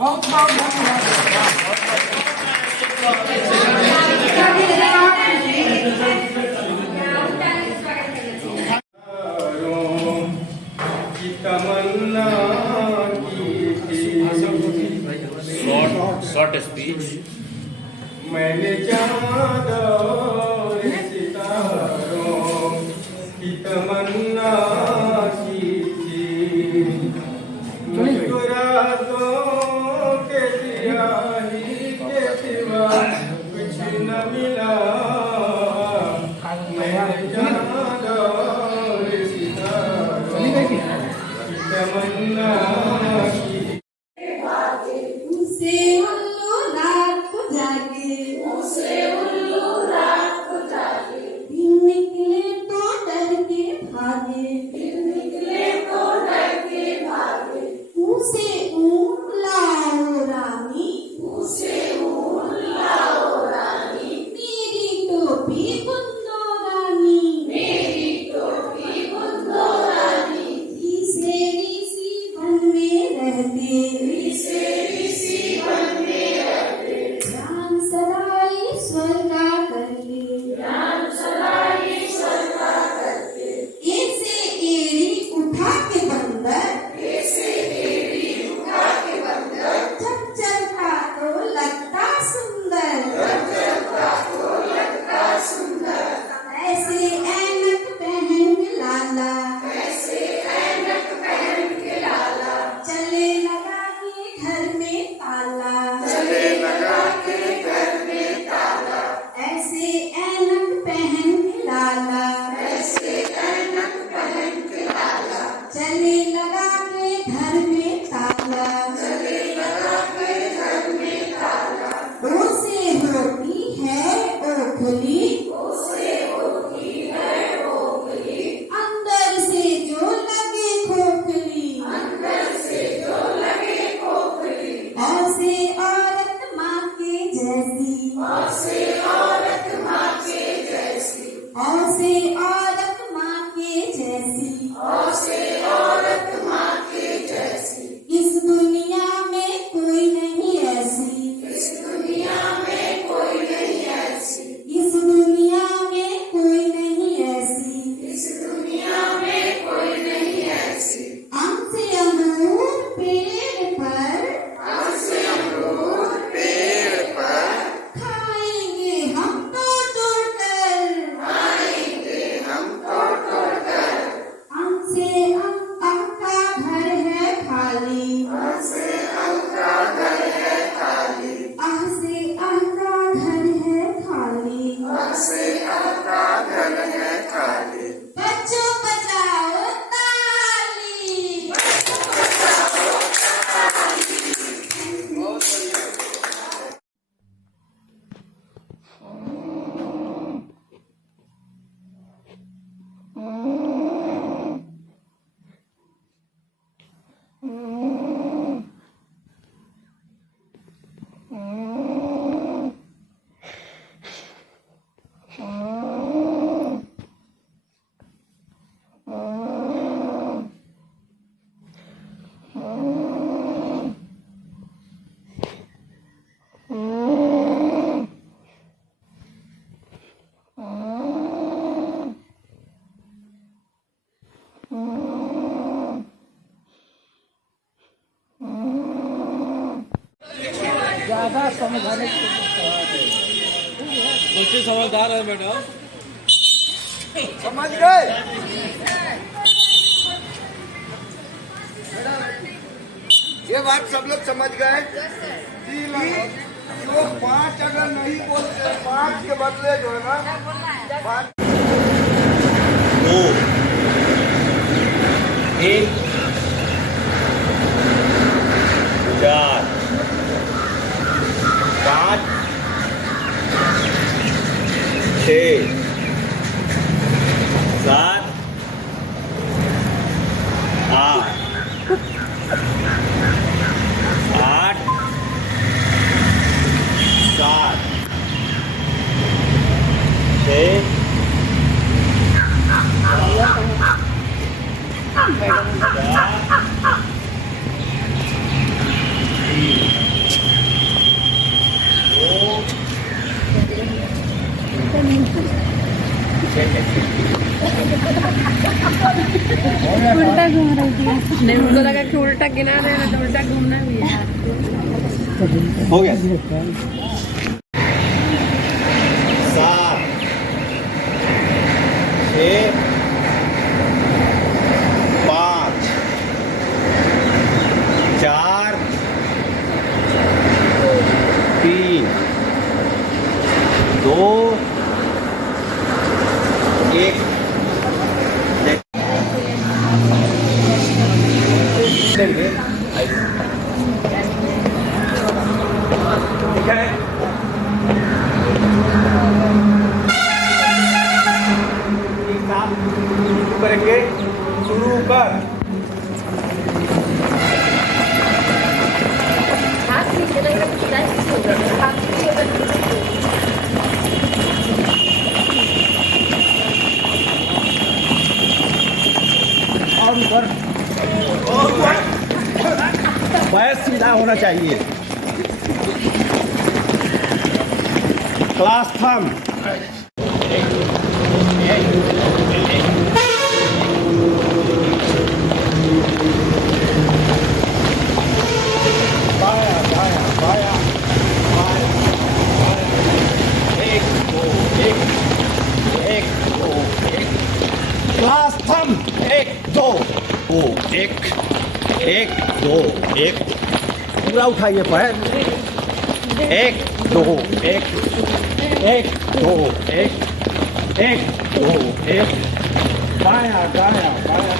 बहुत बहुत धन्यवाद। तमन्ना शॉर्ट स्पीच। मैंने चाँद और सितारों की तमन्ना की थी, मुझको रातों के सियाही के सिवा कुछ न मिला। मैंने चाँद और सितारों की तमन्ना की। ज्यादा समझाने बच्चे समझदार है मैडम। समझ गए। ये बात सब लोग समझ गए कि जो 5 अगर नहीं बोलते 5 के बदले जो है ना 5 2 1 4 5 6 7 8 8 7 6 4 3 नहीं मुझे लगा कि उल्टा गिना रहे हैं तो उल्टा घूमना भी है। हो गया 7 6 5 4 3 2 1 ठीक है एक साथ शुरू करेंगे शुरू कर हाथ नीचे लग रहा है हाथ नीचे लग रहा है। पैर सीधा होना चाहिए क्लास थम क्लास थम 1 2 1 1 2 1 पूरा उठाइए पैर 1 2 1 1 2 1 1 2 1 बाया बाया बाया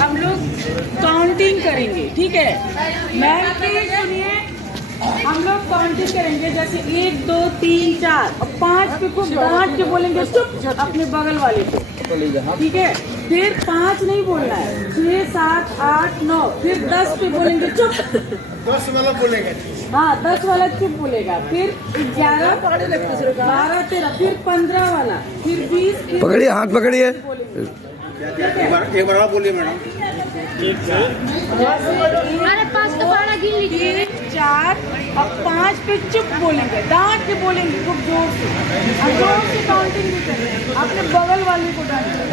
हम लोग काउंटिंग करेंगे, ठीक है मैम की सुनिए। हम लोग काउंटिंग करेंगे जैसे 1 2 3 4 और 5 पे खूब डांट के बोलेंगे चुप अपने बगल वाले को, ठीक है। फिर 5 नहीं बोलना है, 6 7 8 9 फिर 10 पे बोलेंगे चुप। 10 वाला बोलेंगे। हाँ 10 वाला चुप बोलेगा, फिर 11 12 13 फिर 15 वाला फिर 20 फिर पकड़िए, हाथ पकड़िए। एक बार और बोलिए मैडम अरे 5 का पारा गिन लीजिए। 3 4 और 5 पे चुप बोलेंगे, डांट के बोलेंगे खूब जोर से, और जोर से काउंटिंग भी करेंगे, अपने बगल वाले को डांटेंगे।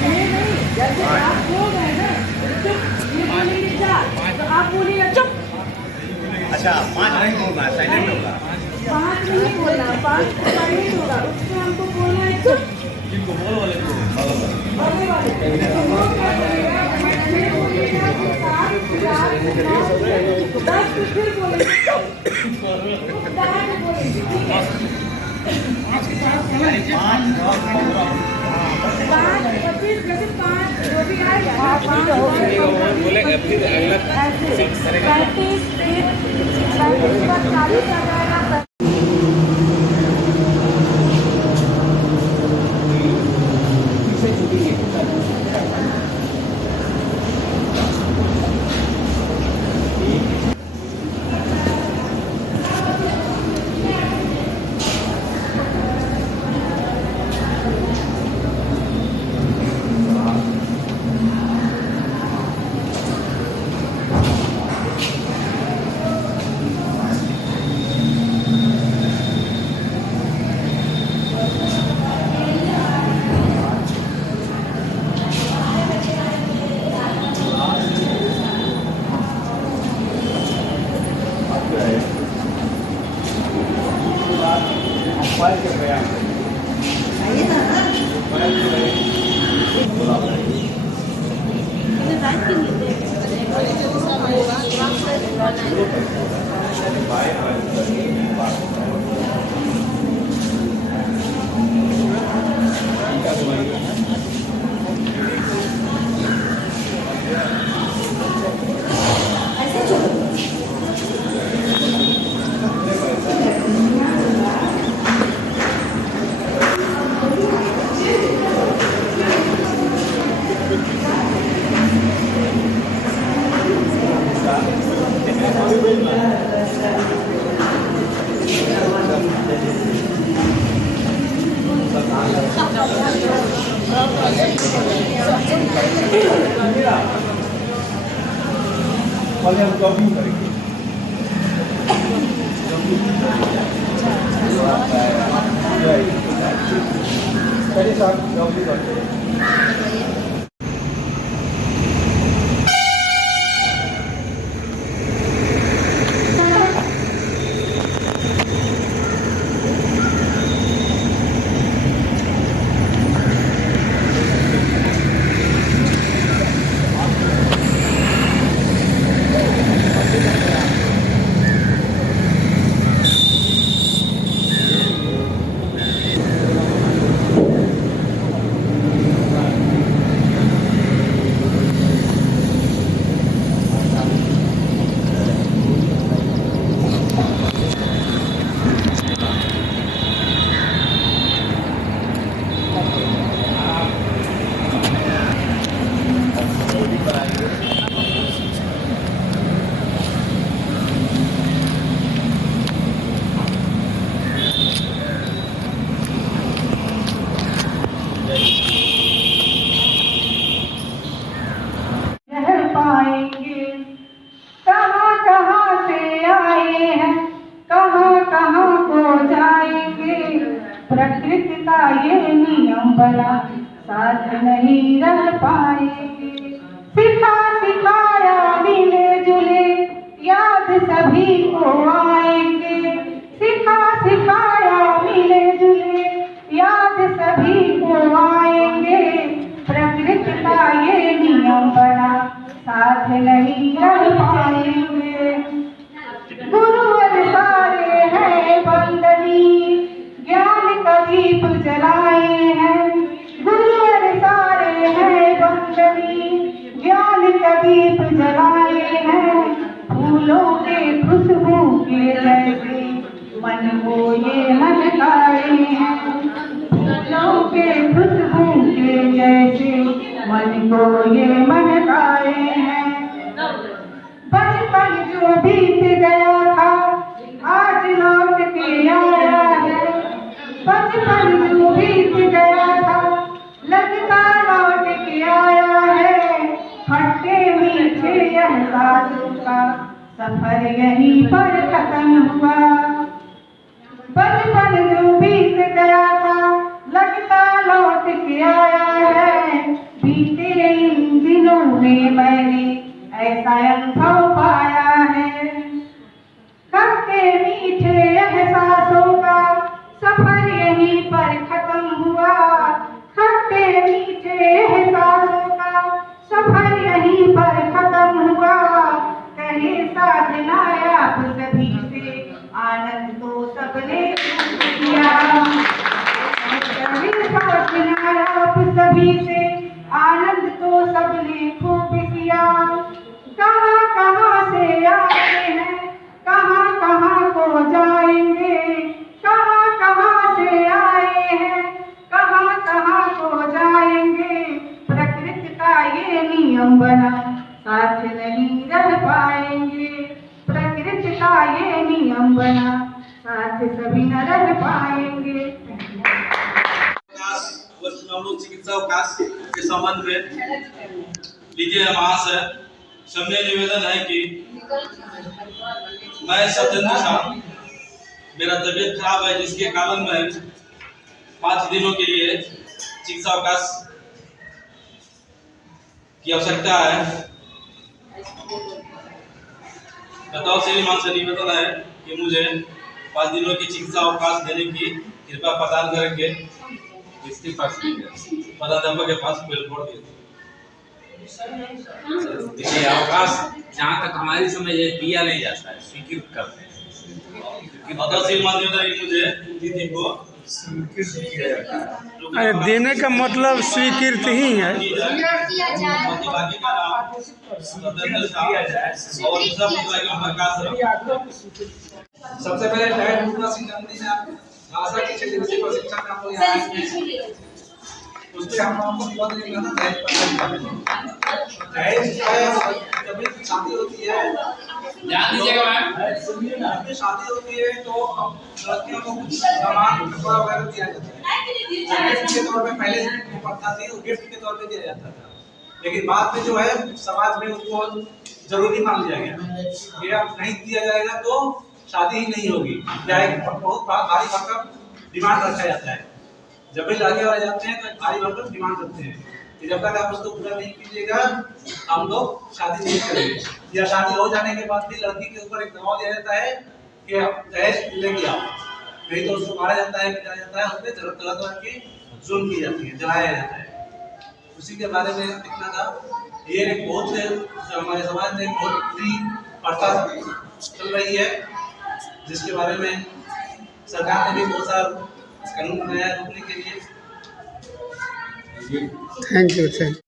नहीं जैसे आप लोग हैं ना चुप, ये बोलेंगे 4 तो आप बोलिएगा चुप। अच्छा 5 नहीं होगा साइलेंट होगा 5 नहीं बोलना, 5 साइलेंट होगा, उसको हमको बोलना है चुप। बगल वाले को बगल वाले तो वो क्या करेगा, फिर बोलिएगा 7 4 9 10 फिर बोलेंगे चुप, डांट के बोलेंगे, ठीक है। 5 25 जैसे 5 जो भी आएगा 5 बोलेंगे, फिर अगला 35 फिर 40 आ जाएगा। पहले हम जॉगिंग करेंगे। चलिए साहब जॉगिंग करते हैं। प्रकृति का ये नियम बना साथ नहीं रह पाएंगे। सिखा सिखाया मिले जुले याद सभी को आएंगे। सिखा सिखाया मिले जुले याद सभी को आएंगे। प्रकृति का ये नियम बना साथ नहीं रह पाएंगे। गुरुवर सारे हैं बंदनी ज्ञान का दीप जलाए हैं। गुरुवर सारे हैं बंदनी ज्ञान का दीप जलाए हैं। फूलों के खुशबू के जैसे मन को ये महकाए हैं। फूलों के खुशबू के जैसे मन को ये महकाए हैं। बचपन जो बीत गया था आज लौट के आया है। बचपन जो बीत गया था लगता लौट के आया है। खट्टे मीठे एहसासों का सफर यहीं पर खत्म हुआ। बचपन जो बीत गया था लगता लौट के आया है। बीते इन दिनों में मैंने ऐसा अनुभव पाया है। खट्टे मीठे एहसासों का सफर यहीं पर खत्म हुआ। खट्टे मीठे एहसासों का सफर यहीं पर खत्म हुआ। कहे साधना आप सभी से आनंद तो सबने किया। कहे साधना आप सभी से आनंद तो सबने खूब किया। कहाँ कहाँ से आए हैं कहाँ कहाँ को जाएंगे। कहाँ कहाँ से आए हैं कहाँ कहाँ को जाएंगे। प्रकृति का ये नियम बना साथ नहीं रह पाएंगे। प्रकृति का ये नियम बना साथ सभी न रह पाएंगे। चिकित्सा अवकाश के संबंध में लीजिए महाशय सबने निवेदन है कि मैं सत्येंद्र शाह मेरा तबीयत खराब है जिसके कारण मैं 5 दिनों के लिए चिकित्सा अवकाश की आवश्यकता है। बताओ श्रीमान से निवेदन है कि मुझे 5 दिनों की चिकित्सा अवकाश देने की कृपा प्रदान करके इसके पास पदाधिकारी के पास बिल्कुल देखिए अवकाश जहाँ तक हमारी समझ है दिया नहीं जाता है, स्वीकृत करते हैं। मुझे तिथि को अरे देने का मतलब स्वीकृत ही है। सबसे पहले डायट पूरा सिद्धांत ने भाषा के क्षेत्र से प्रशिक्षण का आपको यहाँ उसपे हम आपको बहुत देंगे ना डायट जब भी शादी होती है ध्यान दीजिएगा मैम। शादी होती है तो लड़कियों को कुछ सामान वगैरह दिया जाता है। गिफ्ट के तौर पे पहले जो प्रथा थी वो गिफ्ट के तौर पे दिया जाता था, लेकिन बाद में जो है समाज में उसको जरूरी मान लिया गया कि अब नहीं दिया जाएगा तो शादी ही नहीं होगी, या एक बहुत भारी भरकम डिमांड रखा जाता है। जब भी लागे वाले जाते हैं तो एक भारी भरकम डिमांड रखते हैं कि जब तक आप उसको पूरा नहीं कीजिएगा हम लोग शादी नहीं करेंगे, या शादी हो जाने के बाद भी लड़की के ऊपर एक दबाव दिया जाता है कि आप दहेज लेके आओ, नहीं तो उसको मारा जाता है, पिटाया जाता है, उसपे तरह की जुल्म की जाती है, जलाया जाता है। उसी के बारे में लिखना था। ये एक बहुत हमारे समाज में बहुत बुरी प्रथा चल रही है, जिसके बारे में सरकार ने भी बहुत सारा कानून बनाया रोकने के लिए। Thank you thank you.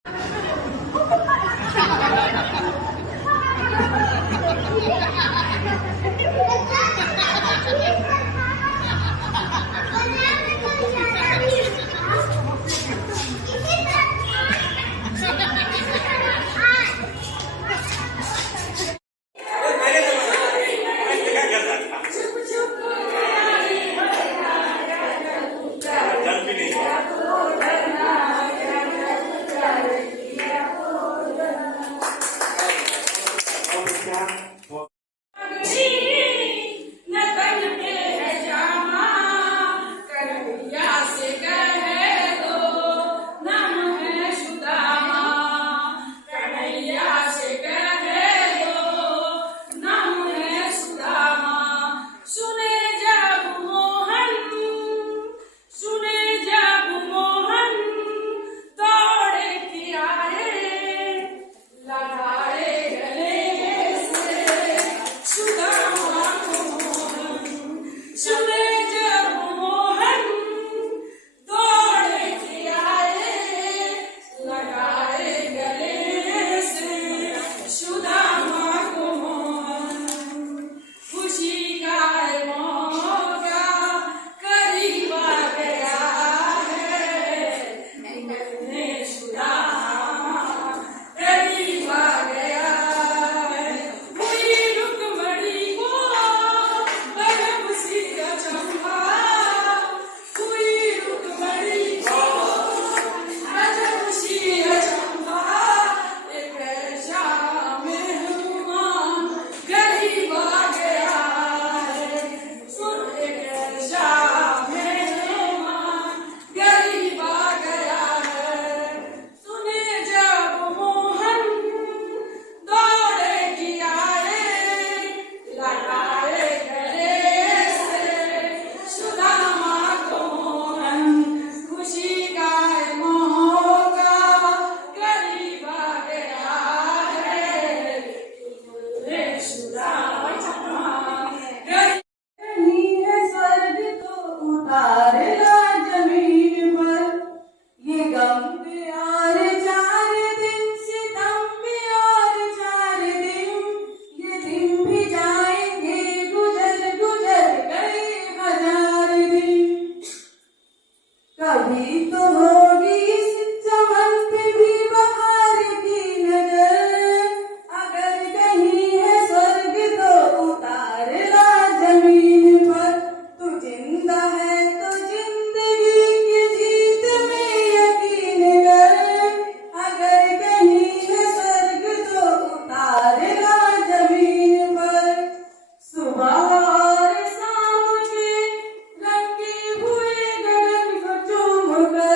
होगा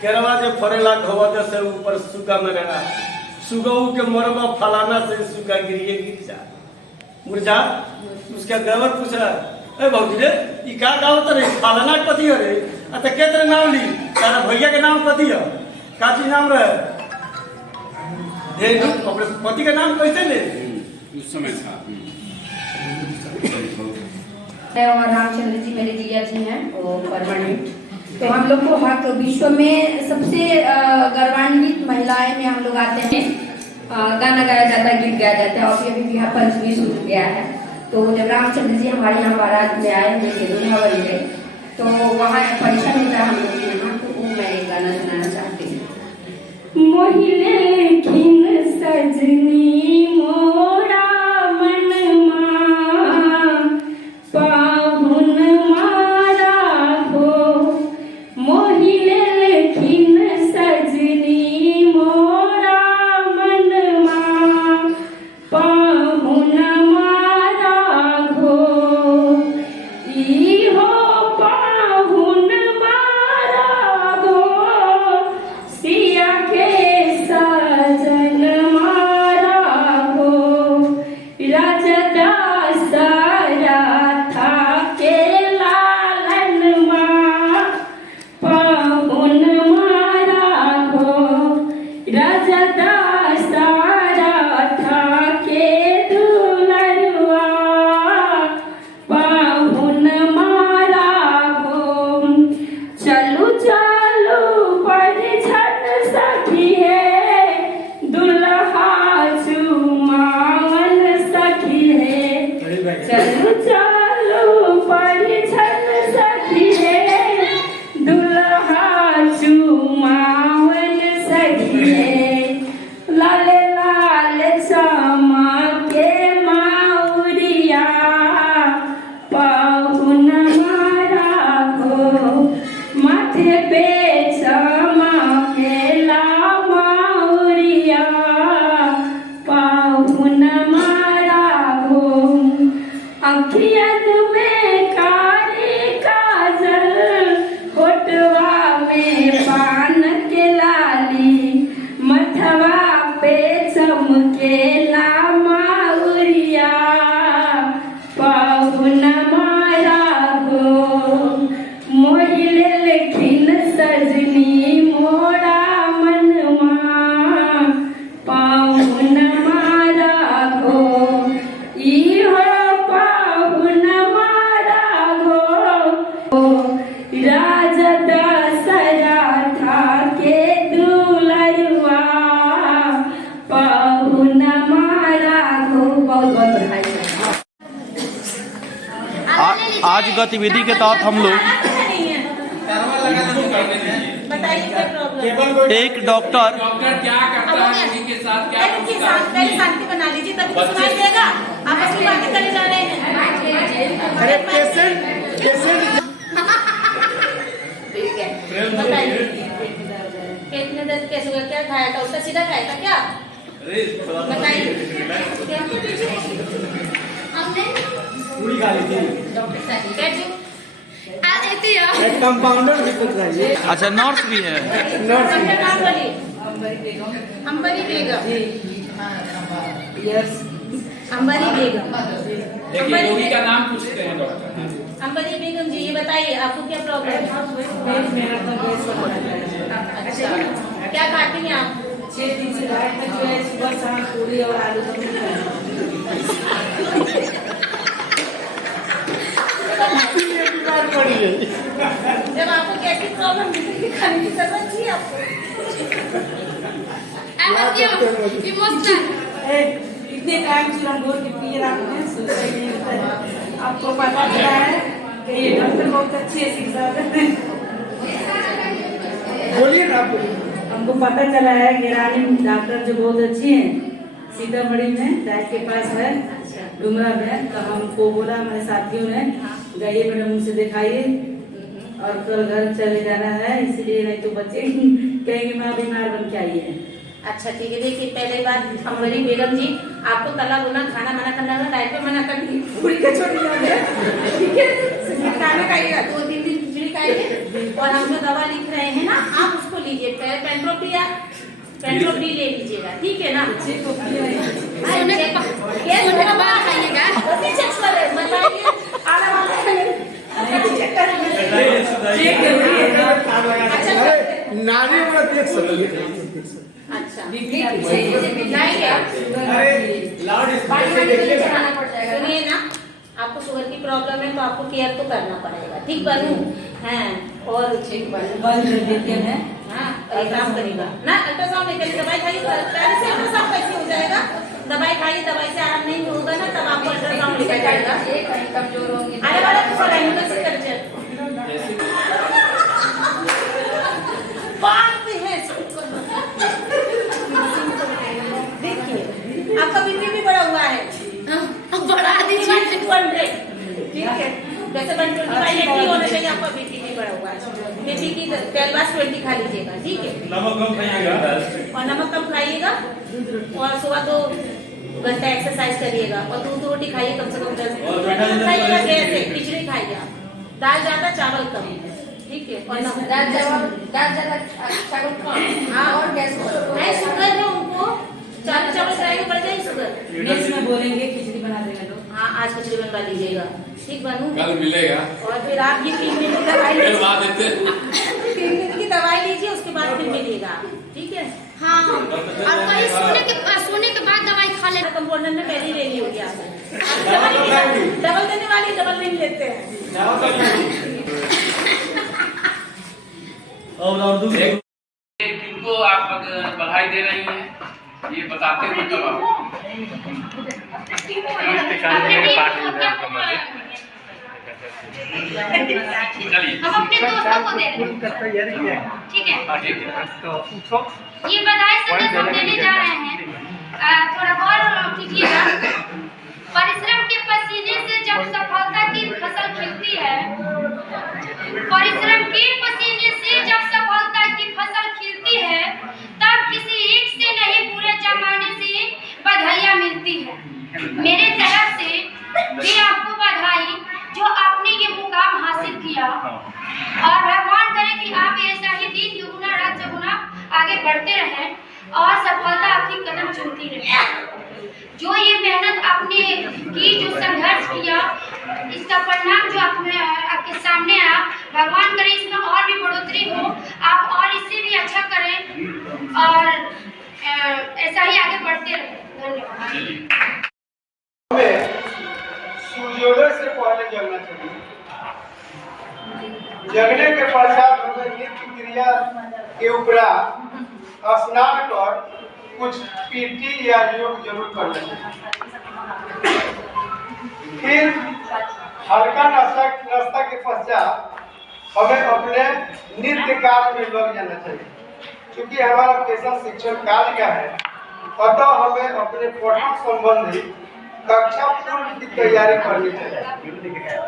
केरवा जो फरेला घोवा से ऊपर सुगा में रहा सुगऊ के मरबा फलाना से सुगा गिरिए गिर जा मुरझा उसका गवर पूछ रहा ए भौजी रे ई का गाँव तो रे फलाना पति रे अच्छा के तेरे नाम ली तारा भैया के नाम पति है का चीज नाम रहे धेनु अपने पति का नाम कैसे ले उस समय था। और रामचंद्र जी मेरे जिया जी हैं वो परमानेंट। तो हम लोग को हक विश्व में सबसे गौरवान्वित महिलाएं में हम लोग आते हैं, गाना गाया जाता है, गीत गाया जाता है। और अभी बिहार पंचमी शुरू गया है, तो जब रामचंद्र जी हमारे यहाँ बारात में आए हुए थे दुनियावली में, तो वहाँ परीक्षा मिलता है हम लोग के यहाँ, तो वो मैं एक गाना सुनाना चाहती हूँ। मोहिले खिन सजनी मोरा मनमा पाहुन मारा हो, मोहिले खिन सजनी मोरा मनमा पाहुन मारा हो, ई हो पाहुन मारा हो, सिया के सजन मारा हो, राजदा सारा था के लालन माँ पाहुन मारा हो, राजदा सारा था के दुलरुआ पाहुन मारा हो। चलू चलू बड़ झट सखी है, दुल्हा चुमावन सखी है। चलू चलू बड़ झट सखी है, दुल्हा चुमावन सखी है। लाल लाल चमा के माउरिया पाहुन मारा हो, माथे पे चमकेला माउरिया पाहुन मारा हो। अखियन में कारी काजल, होठवा में पान के लाली, मथवा पे चमकेला माउरिया पाहुन मारा हो। मोहिले खिन सजनी मोरा मनमा पाहुन मारा हो, ई हो पाहुन मारा हो, राजा दशरथा के दुलरुआ पाहुन मारा हो। बहुत बहुत बधाई। आज गतिविधि के तहत हम लोग एक डॉक्टर क्या करता है किसी के साथ, क्या पहले शांति बना लीजिए, तभी तो सुनाई देगा। आपस में बातें करे जा रहे हैं। अरे पेशेंट बताइए पेट में दर्द कैसे हुआ, क्या खाया था, उसका सीधा खाया था क्या? बताइए क्या हमने पूरी खा ली थी। डॉक्टर साहब कैसे एक कंपाउंडर भी पूछ रही है। अच्छा नर्स भी है। नर्स नाम बोलिए। अंबरी बेगम। यस अंबरी बेगम। देखिए रोगी का नाम पूछते हैं डॉक्टर। अंबरी बेगम जी, ये बताइए आपको क्या प्रॉब्लम है? अच्छा क्या खाती हैं आप? 6 दिन से डाइट में जो है सुबह शाम पूरी और आलू जब आपको कैसी प्रॉब्लम खाने की जरूरत थी आपको? इतने टाइम से हम बोल के पिए आपने सोचा नहीं होता है। आपको पता चला है कि ये डॉक्टर बहुत अच्छी है शिक्षा बोलिए ना बोलिए। हमको पता चला है कि रानी डॉक्टर जो बहुत अच्छी है सीतामढ़ी में डाइट के पास है डुमरा में। तो हमको बोला हमारे साथियों ने जाइए मैडम उनसे दिखाइए और कल घर चले जाना है, इसलिए नहीं तो बच्चे कहेंगे माँ बीमार बन के आई है। अच्छा ठीक है, देखिए पहले बात अंबरी बेगम जी, आपको तला भुना खाना मना करना है, डाइट पे मना कर दी, पूरी कचौड़ी ठीक है, खाना खाइएगा 2-3 दिन खिचड़ी खाइए और हम जो दवा लिख रहे हैं ना आप उसको लीजिए। पेंट्रोल डी ले लीजिएगा, ठीक है ना? सोने के बाद खाइएगा। नारी वाला देख सकते अच्छा सुनिए ना, आपको शुगर की प्रॉब्लम है तो आपको केयर तो करना पड़ेगा, ठीक बनू? हैं और हाँ एक काम करेगा ना, अल्ट्रासाउंड लेकर दवाई खाइए, पहले से अल्ट्रासाउंड कैसे हो जाएगा? दवाई खाइए, दवाई से आराम नहीं होगा ना, तब आपको अल्ट्रासाउंड लेकर जाएगा। कमजोर होंगे आने वाला तो कल्चर बात है। देखिए आपका बीपी भी बढ़ा हुआ है, बढ़ा दीजिए। 200, ठीक है? वैसे 125 होना चाहिए, आपका बीपी भी बढ़ा हुआ है। बीपी की 12/20 खा लीजिएगा, ठीक है? नमक कम खाइएगा और नमक कम खाइएगा, और सुबह 2 घंटा एक्सरसाइज करिएगा, और दूध रोटी खाइए कम से कम 10 खाइएगा। गैस है, खिचड़ी खाइए आप, दाल ज्यादा चावल कम, ठीक है? और दाल ज्यादा चावल कम। हाँ, और गैस नहीं शुगर है उनको, चावल खाएंगे बढ़ जाएगी शुगर। नेक्स्ट में बोलेंगे खिचड़ी बना देगा तो। हाँ आज खिचड़ी बनवा लीजिएगा, ठीक बनू? कल मिलेगा। और फिर आप ये 3 दिन की दवाई लीजिए, करवा देते। 3 दिन की दवाई लीजिए, उसके बाद फिर मिलिएगा, ठीक है? हाँ, और कहीं सोने के बाद दवाई खा ले। कंपाउंडर ने पहले ही ले ली होगी आपसे, डबल देने वाली डबल नहीं लेते हैं। और दूसरे किनको आप बधाई दे रही हैं, ये बताते हुए तब आप चलिए हम अपने दोस्तों को दे रहे हैं, ठीक है? ये बधाई संदेश हम देने जा रहे हैं, थोड़ा गौर कीजिएगा। परिश्रम के पसीने से जब सफलता की फसल खिलती है, परिश्रम के पसीने से जब सफलता की फसल खिलती है, तब किसी एक से नहीं पूरे जमाने से बधाइयाँ मिलती है। मेरे तरफ से भी आपको बधाई जो आपने ये मुकाम हासिल किया, और भगवान करे कि आप ऐसा ही दिन दुगुना रात चौगुना आगे बढ़ते रहें और सफलता आपकी कदम चूमती रहे। जो ये मेहनत आपने की, जो संघर्ष किया, इसका परिणाम जो आपके सामने आया, भगवान करे इसमें और भी बढ़ोतरी हो, आप और इससे भी अच्छा करें और ऐसा ही आगे बढ़ते रहें। धन्यवाद। हमें सूर्योदय से पहले जगना चाहिए। जगने के पश्चात हमें नित्य क्रिया के उपरांत स्नान कर कुछ पीटी या योग जरूर करना चाहिए। फिर हल्का नाश्ता के पश्चात हमें अपने नित्य कार्य में लग जाना चाहिए। क्योंकि हमारा पेशा शिक्षण काल का है, अतः हमें अपने पठन संबंधी कक्षा पूर्व की तैयारी करनी चाहिए।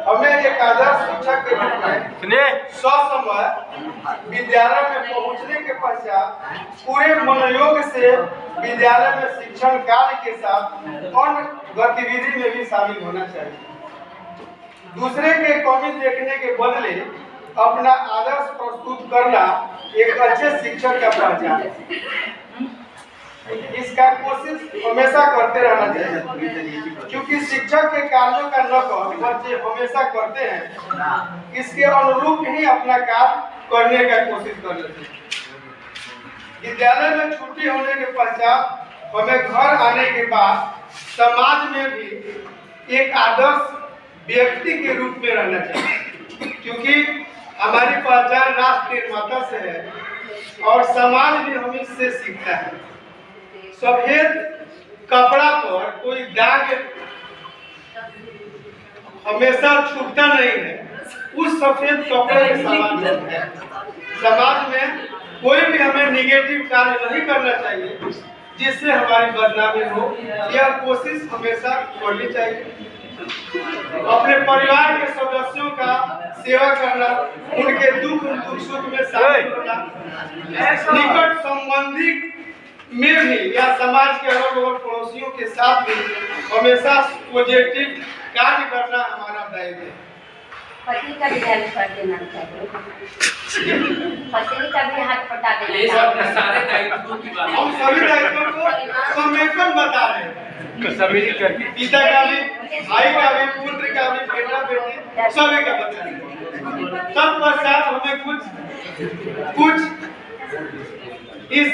हमें एक आदर्श शिक्षक के रूप में ससमय विद्यालय में पहुंचने के पश्चात पूरे मनोयोग से विद्यालय में शिक्षण कार्य के साथ अन्य गतिविधि में भी शामिल होना चाहिए। दूसरे के कमी देखने के बदले अपना आदर्श प्रस्तुत करना एक अच्छे शिक्षक का पहचान है। इसका कोशिश हमेशा करते रहना चाहिए, क्योंकि शिक्षक के कार्यों का नकल बच्चे हमेशा करते हैं। इसके अनुरूप ही अपना कार्य करने का कोशिश कर लेते हैं। विद्यालय में छुट्टी होने के पश्चात हमें घर आने के बाद समाज में भी एक आदर्श व्यक्ति के रूप में रहना चाहिए, क्योंकि हमारी पहचान राष्ट्र निर्माता से है और समाज भी हम इससे सीखता है। सफेद कपड़ा पर कोई दाग हमेशा छूटता नहीं है, उस सफेद कपड़े के समान है। समाज में कोई भी हमें निगेटिव कार्य नहीं करना चाहिए जिससे हमारी बदनामी हो, यह कोशिश हमेशा करनी चाहिए। अपने परिवार के सदस्यों का सेवा करना, उनके दुख सुख में शामिल होना, निकट संबंधी में भी या समाज के अगल बगल पड़ोसियों के साथ भी हमेशा पॉजिटिव कार्य करना हमारा दायित्व है। पति का भी हेल्प कर देना चाहिए, पत्नी का भी हाथ पटा देना ये सब अपने चाहिए। सारे दायित्वों की बात हम सभी दायित्वों को समेटकर बता रहे हैं, पिता का भी, भाई का भी, पुत्र का भी, बेटा बेटी सभी का बता रहे हैं। तत्पश्चात हमें कुछ इस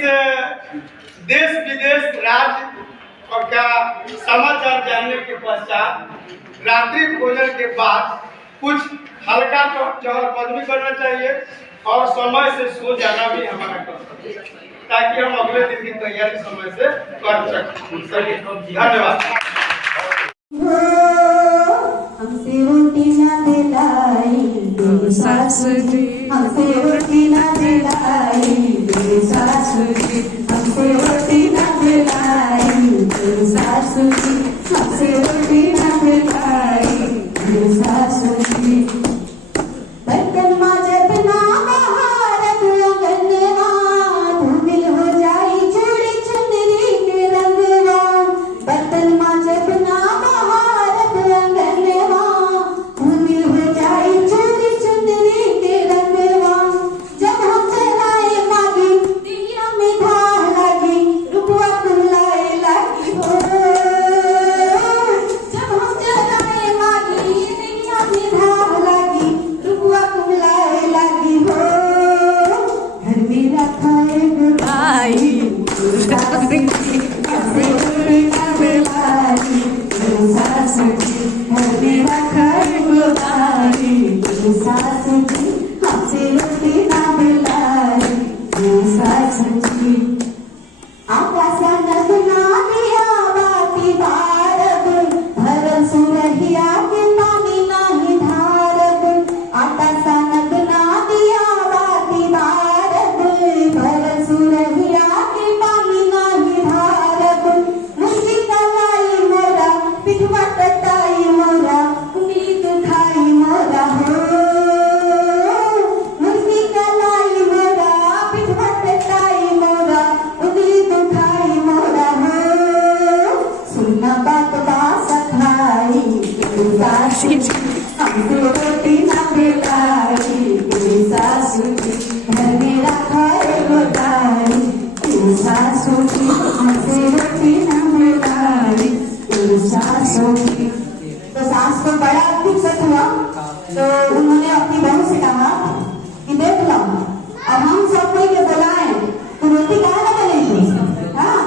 देश विदेश राज्य और का समाचार जानने के पश्चात रात्रि भोजन के बाद कुछ हल्का चहलकदमी करना चाहिए और समय से सो जाना भी हमारा कर्तव्य है, ताकि हम अगले दिन की तैयारी समय से कर सकें। धन्यवाद। हमसे रोटी ना दिलाई सासु जी, हमसे रोटी ना दिलाई सासु जी, हमसे रोटी ना दिलाई सासु जी, हमसे रोटी ना दिलाई सासु जी। बर्तन माजत ना महारत अंगनवा, धुंधल हो जाई चूड़ी चुनरी के रंगवा। बर्तन माजत ना महारत अंगनवा, धुंधल हो जाई चूड़ी चुनरी के रंगवा। जब हम चलाए मागी दिया में धार लगी, रुपवा कुल्लाए लगी हो। जब हम चलाए मागी दिया में धार लगी, रुपवा कुल्लाए लगी हो। घर में रखा एक भाई सासु जी, हमसे रोटी ना दिलाई सासु जी, घर में रखा एक भाई सासु जी, हमसे रोटी ना दिलाई सासु जी। आकाशान बना दिया बाती भारत, भरल सुरहिया के पानी नाही धारत। आकाशान बना दिया बाती भारत, भरल सुरहिया के पानी नाही धारत। मुंगी कलाई मोरा, पिठवा कटाई मोरा, उंगली दुखाई मोरा हो। मुंगी कलाई मोरा, पिठवा कटाई मोरा, उंगली दुखाई मोरा हो। सुनना बात सखाई सासु जी, हमसे रोटी ना दिलाई सासु जी, घर में रखा एगो दाई सासु जी, हमसे रोटी ना दिलाई सासु जी। तो सास को बड़ा दिक्कत हुआ, तो उन्होंने अपनी बहू से कहा कि देख लो, अब हम सब कोई के बुलाएं तो रोटी कहाँ ना बनेगी। हाँ,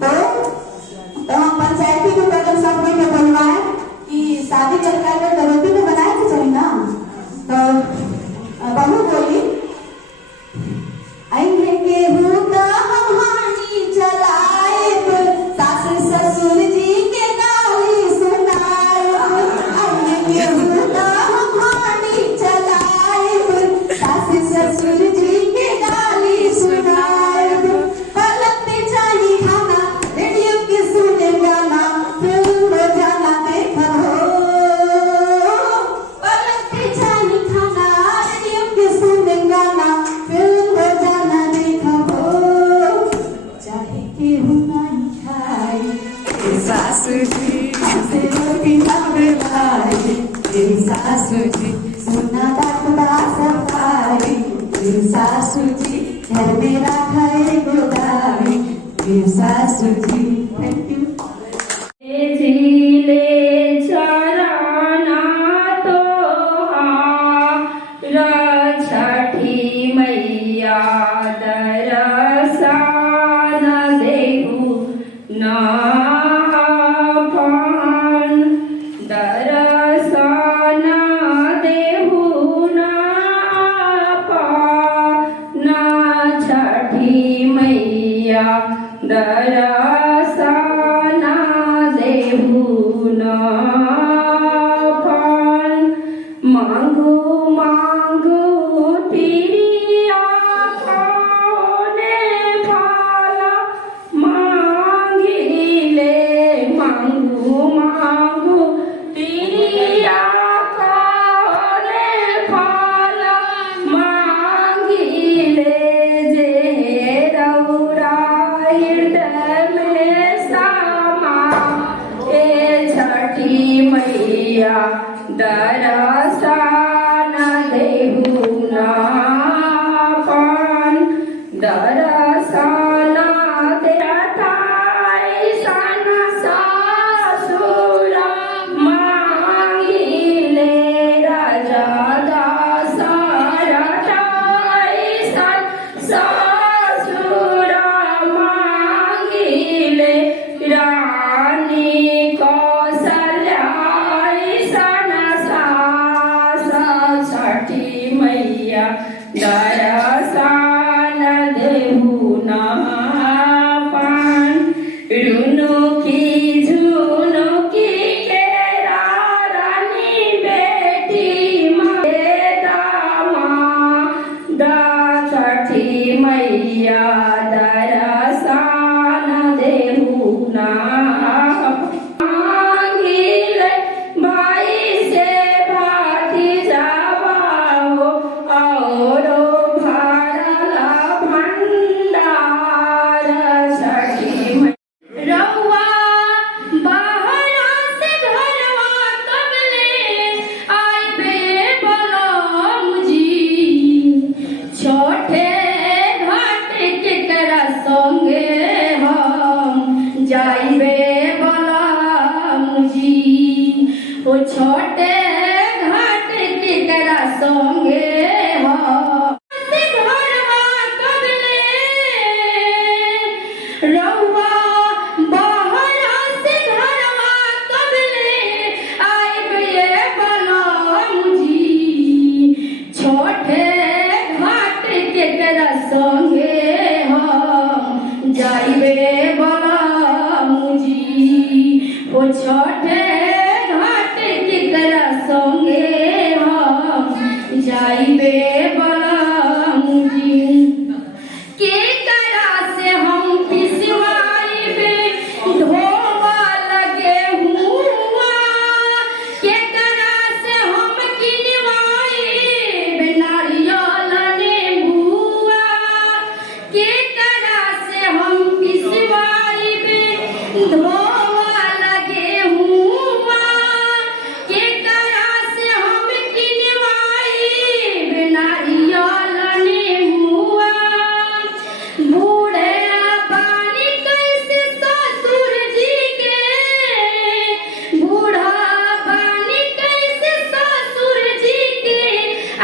तो हम पंचायती के बगल सब कोई के बुलवाए कि शादी कर तो रोटी तो बनाए के चली ना। तो बहू बोली, आइए के भूता हम हानि चलाए, सास ससुर जी के गाली सुनाए। आइए के भूता हम हानि चलाए, सास ससुर जी के गाली सुनाए। पलक पे चाही खाना, रेडियो के सुने गाना, फिल्म को जाना देखा हो। पलक पे चाही खाना, रेडियो के सुने गाना, फिल्म को जाना देखा हो। चाहे केहू नहीं खाई सासु जी, हमसे रोटी ना दिलाई सासु जी। सुना बात सफाई सासु जी, घर में रखा एगो दाई सासु जी। Thank you. झीले चराना तोहार, छठी मैया दरसान देहु ना पान, दरसान देहु ना पान। छठी मैया दरसान देहु ना पान। मांगू मांगू तिरिया कौने भाला, मांगिले मांगू मांगू तिरिया कौने भाला, मांगिले जे रौरा में सामा। ए छठी मैया दरसान दर्शना देठाई सन सासुर मांगिले राजा दशरथाई सन सासुर मांगिले रानी कौशल्याई सन सास छठी मैया दर्शन देहु नहापान रुनुकी झुनुकी के रानी बेटी दामा छठी मैया दर्शन देहु नहापान भाई से भाती जावाओ और भरला भंडार छठी रउआ बाहर से घरवा कबले आइबे बलम जी छोटे घाट केकरा संगे हम जाइबे बलम जी ओ छोटे घाट केकरा संगे हम से घरवा कबले रउआ बाहर से घरवा कबले आइबे बलम जी छोटे घाट केकरा संगे हम जाइबे बलम जी ओ छोटे घाट केकरा संगे हम जाइबे बलम जी के करा से हम पिसवाइबे धोवा लगे हुआ के करा से हम किनवाइबे नारियल नेबुआ के करा से हम पिसवाइबे धोवा लगे हुआ के करा से हम किनवाइबे नारियल नेबुआ बूढ़े पानी कैसे ससुर जी के बूढ़ा पानी कैसे ससुर जी के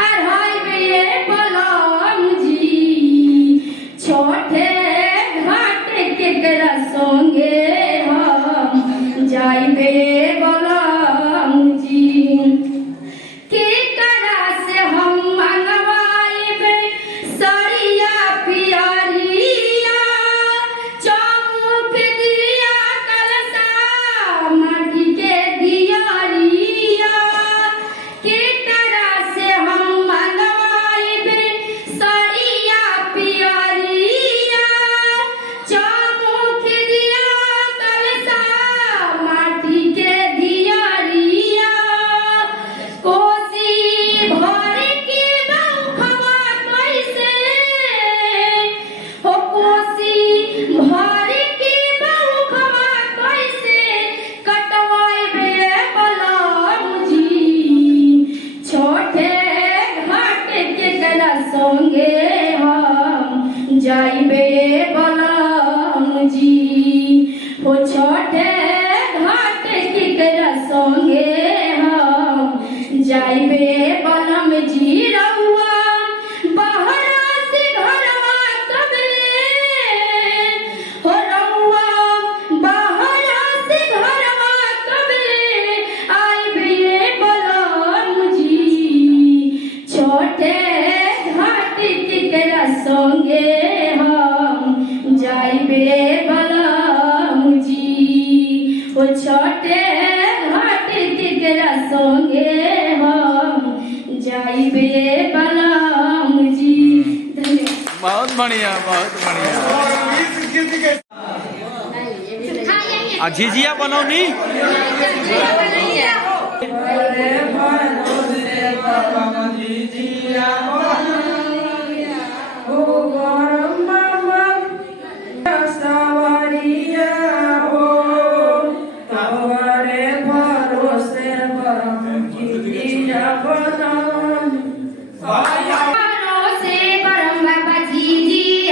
अढ़ाइबे बलम जी छोटे घाट केकरा संगे हम जाइबे बलम जी के करा से हम मंगवाइबे सरिया पियरिया चौमुख दिया कलशा माटी के दियरिया के करा से हम मंगवाइबे सरिया पियरिया चौमुख दिया कलशा माटी के दियरिया कोसी भर के बउखवा कैसे हो कोसी भर के बउखवा कैसे कटवाइबे बलम जी छोटे घाट केकरा संगे हम जाइबे बलम जी हो छोटे घाट केकरा संगे हम जाइबे बलम जी रउआ बाहर से घरवा कबले हो रउआ बाहर से घरवा कबले आइबे बलम जी छोटे घाट केकरा संगे हम जाइबे बलम जी ओ छोटे घाट केकरा संगे हम जाइबे बलम जी धन्यवाद। बहुत बढ़िया बहुत बढ़िया। आ झिझिया बनौनी से परम बाबा जी जी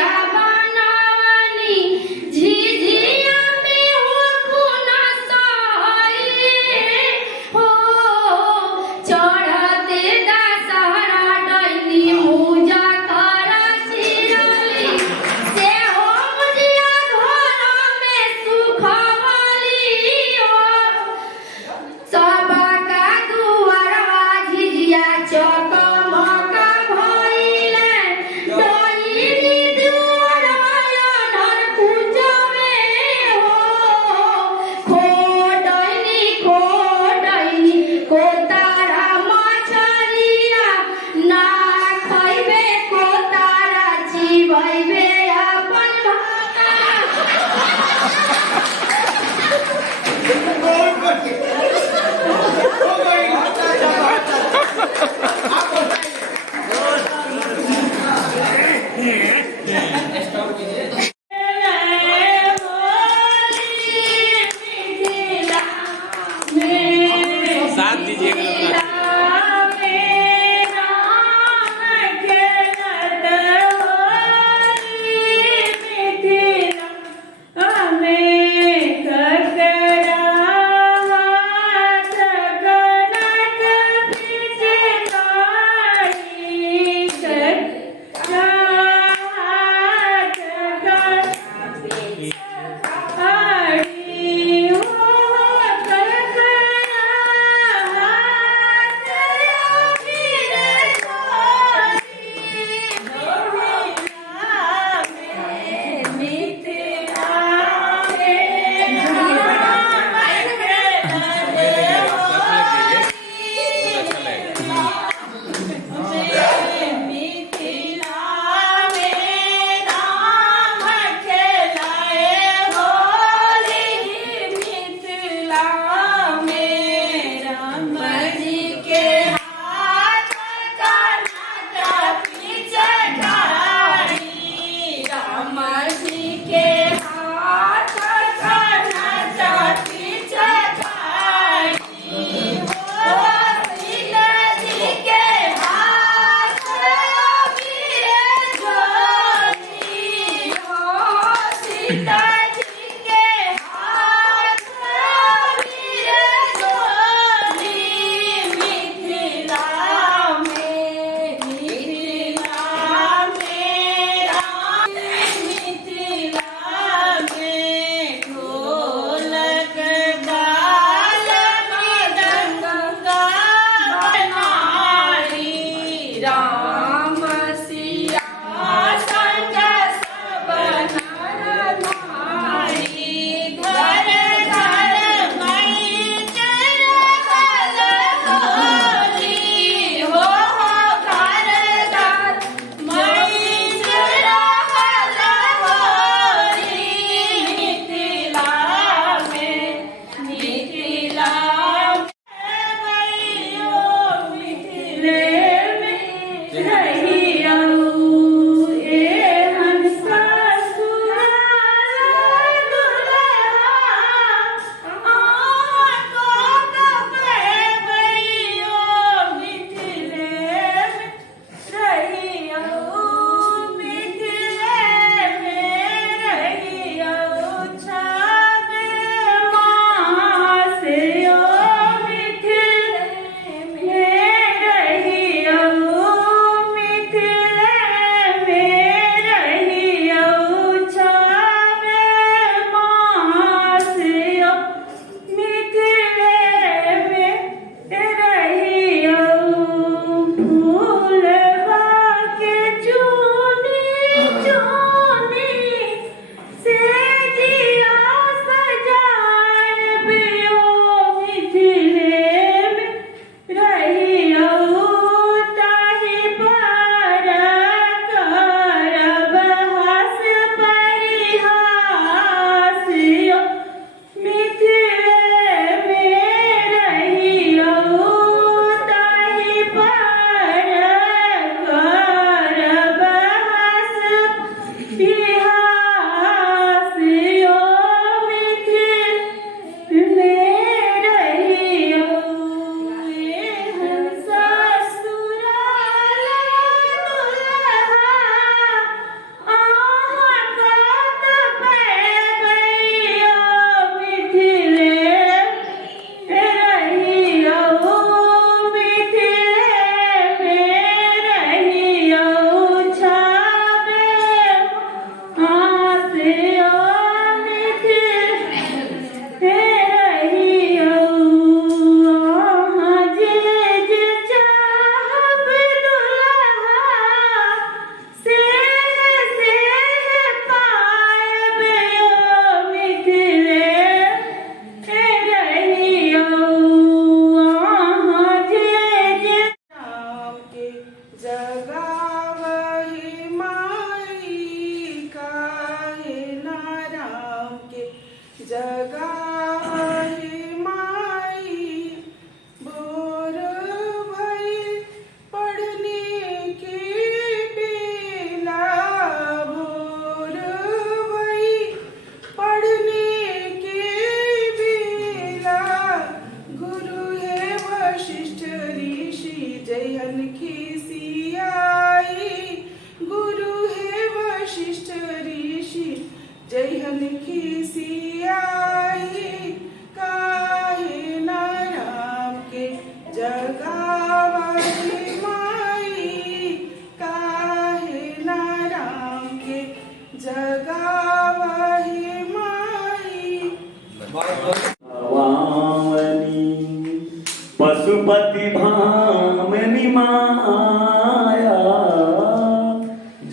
पशुपति भामिनी माया,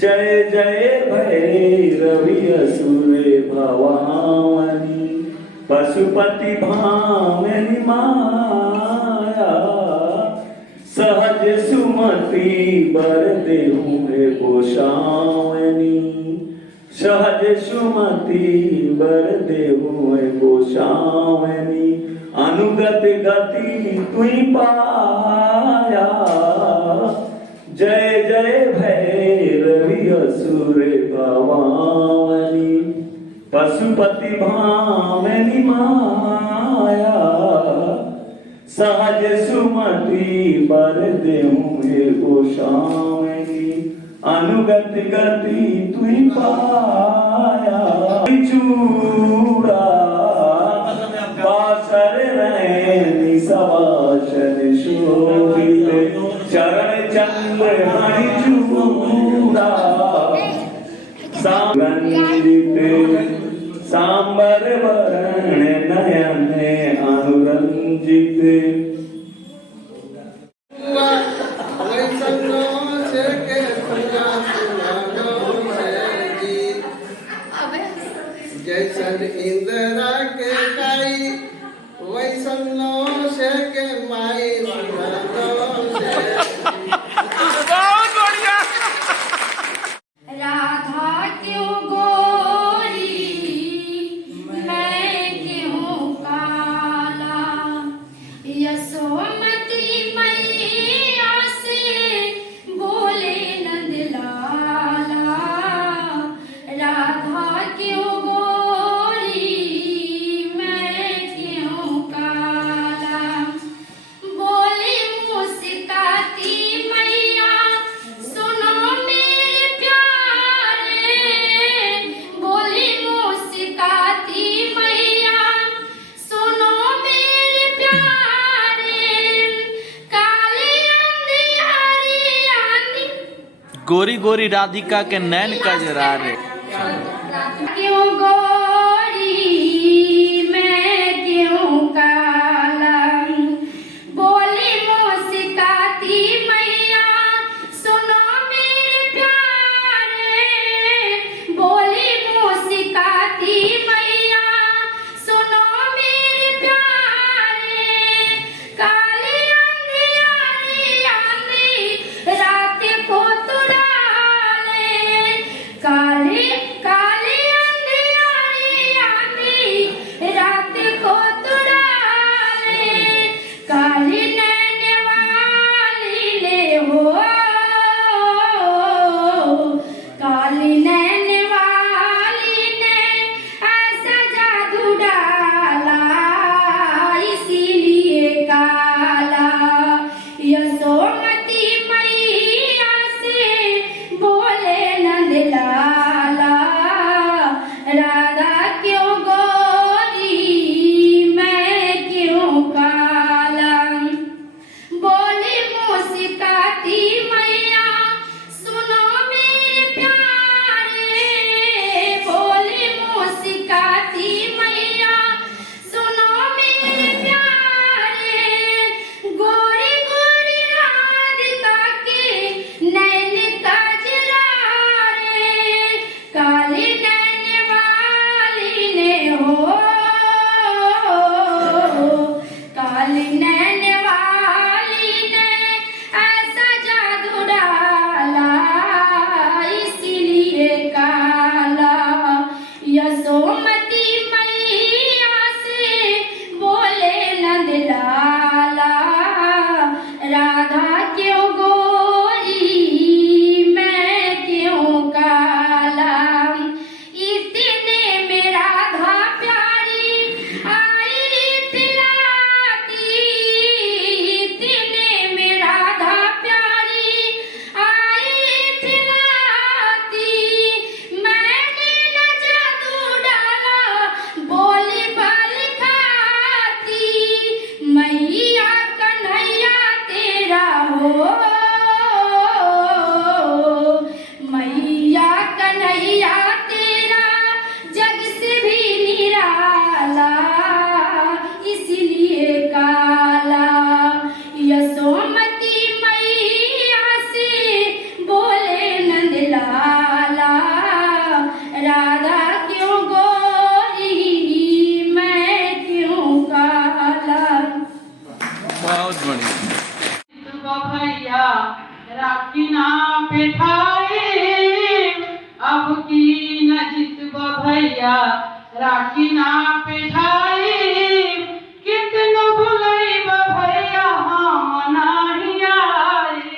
जय जय भैरवी असुर भवानी। पशुपति भामिनी माया, सहज सुमति बर देहु हे गोसावनी। सहज सुमति बर देहु हे गोसावनी। अनुगत गति तुई पाया, जय जय भैरवी असुर भवानी। पशुपति भामिनी माया, सहज सुमति बर देहु हे गोसावनी। अनुगत गति तुई पाया। चूड़ा बासर रहे सवासन शोभित चरण चंद्र मणि चूड़ा सांगंजित सांबर वरण नयन अनुरंजित जैसन इंदिरा के काई वैसन नो से के माई बहुत बढ़िया। राधा क्यों गोरी मैं क्यों काला, यशोमती मैया से बोले नंद लाला। राधा क्यों गोरी मैं क्यों काला, बोली मुस्काती मैया सुनो मेरे प्यारे। बोली मुस्काती मैया सुनो मेरे प्यारे, काली अंधियारी आंधी गोरी गोरी राधिका के नैन कजरा रे। क्यों गोरी मैं क्यों काला, बोली मुस्काती मैया सुनो मेरे प्यारे। बोली मुस्काती मैया सुनो मेरे प्यारे, काली अंधियारी आंधी रात को तुड़ाले। काली काली अंधियारी आंधी रात को तुड़ाले, काली नैन वाली ले हो, काली नैन वाली ने ऐसा जादू डाला, इसीलिए काला। यशोमती मैया से बोले नंद लाला। राधा क्यों गोरी मैं क्यों काला, बोली मुस्काती मैया सुनो मेरे प्यारे। बोली मुस्काती मैया सुनो मेरे प्यारे, गोरी गोरी राधिका के नैन कजरा रे। काली नैन वाली ने हो, काली नैन वाली ने ऐसा जादू डाला, इसीलिए काला। यशोमती मैया से बोले नंद लाला। राधा क्यों गोरी मैं क्यों काला, इतने में राधा प्यारी आई तिलाती। इतने में राधा प्यारी आई तिलाती, मैंने न जादू डाला बोली बाल खाती। मैया कन्हैया तेरा हो, मैया कन्हैया तेरा जग से भी निराला, इसलिए काला। यशोमती मैया से बोले नंद लाला। राधा क्यों गोरी मैं क्यों काला। बहुत बढ़िया। भैया राखी ना पिठाई, अब की न जितब भैया राखी ना पिठाई। कितनो भुलैब भैया हम नाही आई,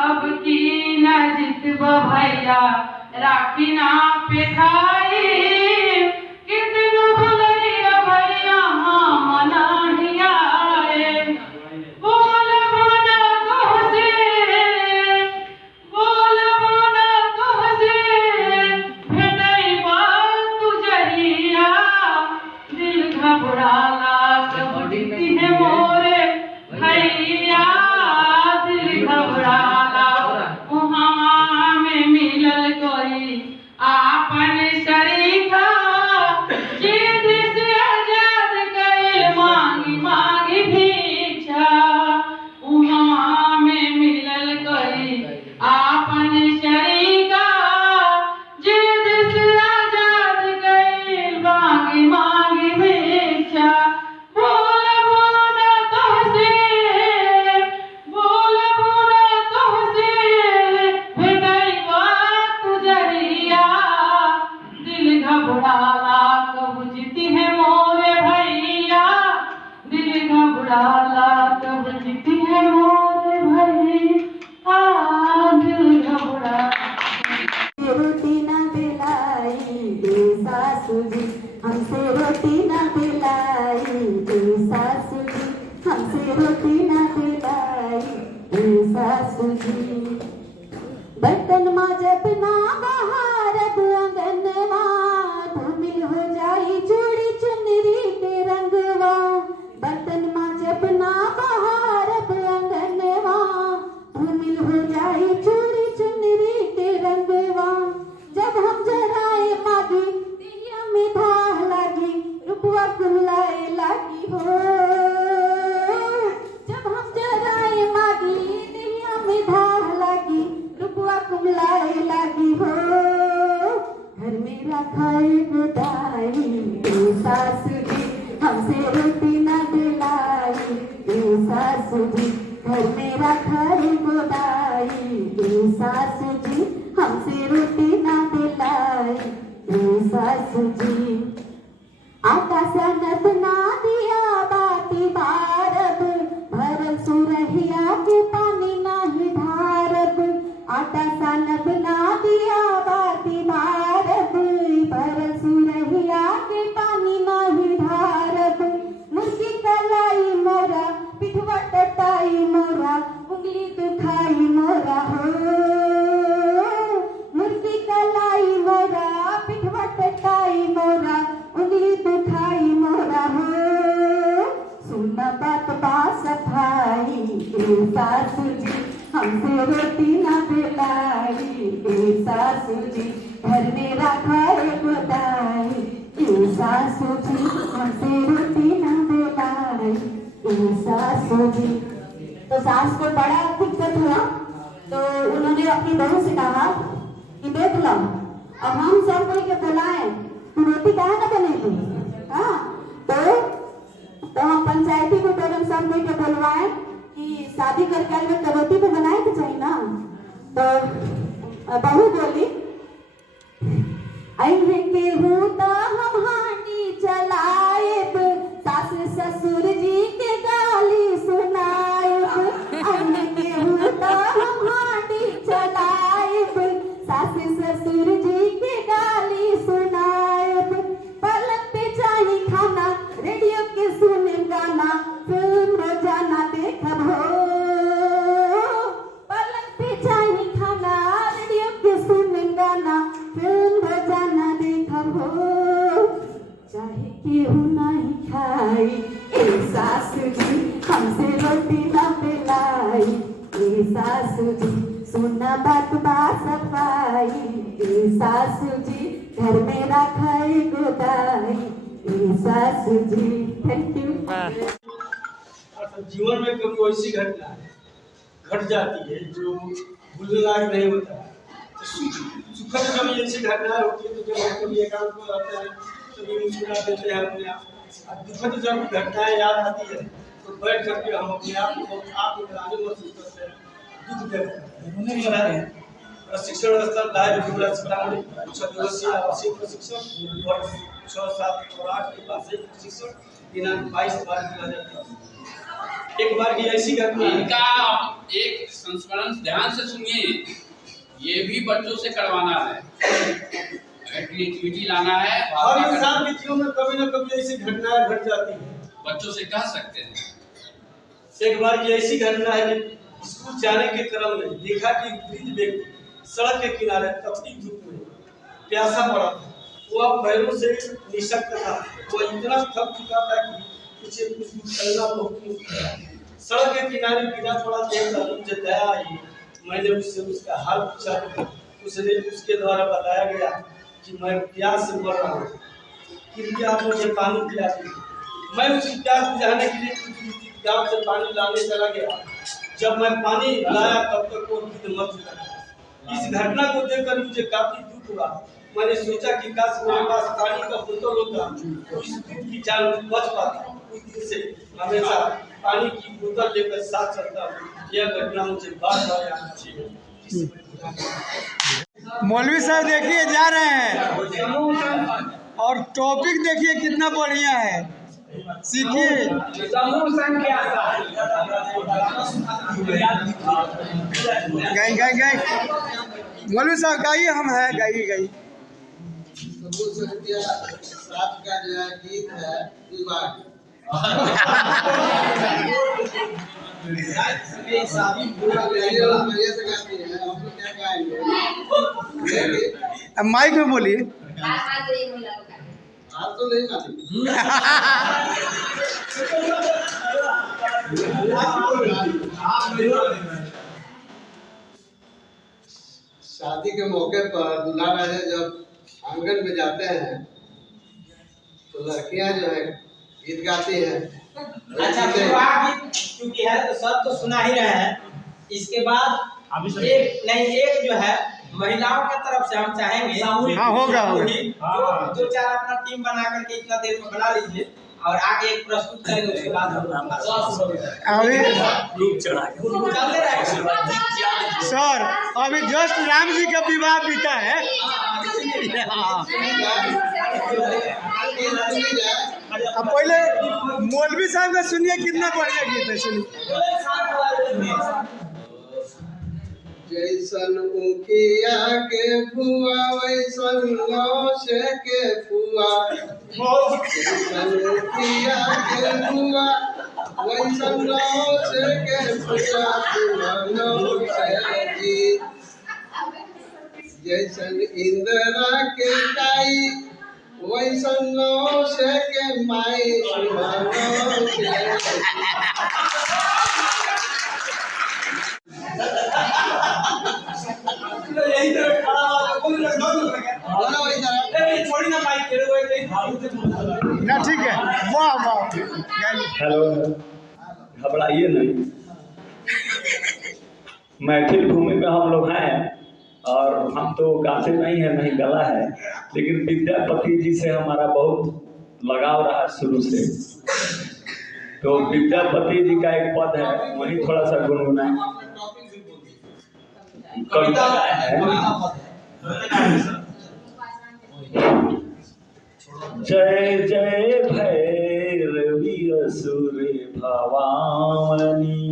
अब की न जितब भैया राखी ना पिठाई। कितनो भुलैब भैया हम नाही आए। बोल बोना तुझसे, बोल बोना तुझसे, भेटै बात घबराला कब जीती है मोरे भैया, दिल घबराला कब जीती है मोरे भैया, दिल घबरा। रोटी ना दिलाई दे सासू जी, हमसे रोटी ना दिलाई दे सासू जी, हमसे रोटी ना दिलाई दे सासू जी। बर्तन माजब ना बहारब अंगनवा, धूमिल हो जाई चूड़ी चुनरी के रंगवा। बर्तन माजब ना बहारब अंगनवा, धूमिल हो जाई चूड़ी चुनरी के रंगवा। जब हम जराए मागी दिया में धाह लागी, रुपवा कुलाए लागी हो। जब हम जराए मागी दिया में धाह लागी, रुपवा कुलाए लागी हो। घर में रखाए गोदाई ए सासू जी, हमसे रोटी ना दिलाई ए सासू जी। घर में रखाए गोदाई ए सासू जी, हमसे रोटी ना दिलाई ए सासू जी। आटा सनत ना दिया बाती बारब, भरल सुरहिया के पानी नाही ढारब। आटा सनत ना दिया बाती बारब, भरल सुरहिया के पानी नाही ढारब। मुर्गी कलाई मोरा पिठवा टटाई मोरा, उंगली दुखाई मोरा हो। मुर्गी कलाई मोरा पिठवा टटाई मोरा, उंगली दुखाई मोरा हो। सुना बात बा सफाई ए सासू जी, हमसे रोटी ना दिलाई ए सासू जी। घर में रखाए गोदाई ए सासू जी, हमसे रोटी ना दिलाई ए सासू जी। तो सास को बड़ा दिक्कत हुआ, तो उन्होंने अपनी बहू से कहा कि देख लो, अब हम सब कोई के बुलाए तो रोटी कहाँ ना बनेगी। हाँ, तो हम पंचायती को हम सब कोई के बुलवाए कि शादी करके आए तो रोटी तो बनाए के चाहिए ना। तो बहू बोली, अरे के हूँ तो हम हांडी चलाएब, सास ससुर जी के गाली सुनाएब। अरे के हूँ तो हम हांडी चलाएब, सास ससुर जी के गाली सुनाएब। पलंग पे चाही खाना, रेडियो के सुने गाना, फिल्म रोजाना देखब हो। पलंग पे चाही खाना, रेडियो के सुने गाना, फिल्म रोजाना देखब हो। चाहे केहू नहीं खाई ए सासू जी, हमसे रोटी ना दिलाई ए सासू जी। सुना बात बा सफाई ए सासू जी, घर में रखाए गोदाई ए सासू जी। Thank you. जीवन में कभी ऐसी घटना घट जाती है जो भूलने लायक नहीं होता है। तो सुखद कभी ऐसी घटनाएं होती है, तो जब हम कभी एकांत को रहते हैं कभी मुस्कुरा देते हैं अपने आप। दुखद जब घटनाएं याद आती है तो बैठ करके हम अपने आप को महसूस करते हैं, दुख व्यक्त करते हैं। प्रशिक्षण स्थल दायरा जिला सीतामढ़ी 6 दिवसीय आवासीय प्रशिक्षण वर्ष 6, 7 और 8 के पास प्रशिक्षण दिनांक 22 मार्च 2014। एक बार की ऐसी घटना, इनका एक संस्मरण ध्यान से सुनिए, ये भी बच्चों से करवाना है, क्रिएटिविटी लाना है। हर इंसान के जीवन में कभी न कभी ऐसी घटनाएं घट जाती है, बच्चों से कह सकते हैं। एक बार की ऐसी घटना है कि स्कूल जाने के क्रम में देखा कि वृद्ध व्यक्ति सड़क के किनारे तपती धूप में प्यासा पड़ा था। वो अब पैरों से निशक्त था, वो इतना थक चुका था कि उसे कुछ करना बहुत मुश्किल था। सड़क के किनारे गिरा पड़ा देखकर मुझे दया आई। मैंने उससे उसका हाल पूछा, उसके द्वारा बताया गया कि मैं प्यास से मर रहा हूँ, कृपया आप मुझे पानी पिला दीजिए। मैं उसी प्यास बुझाने के लिए गांव से पानी लाने चला गया। जब मैं पानी लाया तब तक वो वृद्ध मर चुका था। इस घटना को देखकर मुझे काफी दुख हुआ। मैंने सोचा कि काश मेरे पास पानी का बोतल होता तो इस दुख की जान बच पाता। उस दिन से हमेशा पानी की बोतल लेकर साथ चलता हूँ। यह घटना मुझे बार बार याद आती है। मौलवी साहब देखिए जा रहे हैं। और टॉपिक देखिए कितना बढ़िया है, सीखिए। समूह संख्या गाई गाई गाई मौलवी साहब गाइए, हम हैं, गाइए गाइए। समूह संख्या 7 का जो है गीत है विवाह। अब माइक में बोलिए। आप तो नहीं गाती। शादी के मौके पर दूल्हा राजा जब आंगन में जाते हैं तो लड़कियां जो है गीत गाती हैं। अच्छा, विवाह गीत क्योंकि है तो सब तो सुना ही रहे हैं। इसके बाद एक जो है महिलाओं की तरफ से हम चाहेंगे, हाँ होगा दो चार अपना टीम बना करके इतना देर में बना लीजिए और आगे एक प्रस्तुत करेंगे। उसके बाद अभी चलते रहेंगे सर, अभी जस्ट राम जी का विवाह बीता है। अब पहले मौलवी साहब का सुनिए, कितना बढ़िया गीत है, सुनिए। जैसन उखिया के फुआ वैसन लौसे के फुआ, जैसन उखिया के फुआ वैसन लौसे के फुआ, फुआ लौसे जी। जैसन इंदिरा के काई वैसन लौसे के माई, फुआ लौसे। ना ठीक है, वाह वाह। हेलो, घबराइए नहीं, मैथिल भूमि में हम लोग हैं और हम तो गाते नहीं हैं, नहीं गला है, लेकिन विद्यापति जी से हमारा बहुत लगाव रहा शुरू से। तो विद्यापति जी का एक पद है, वही थोड़ा सा गुनगुनाए। कविता है, जय जय भैरवी असुर भवानी,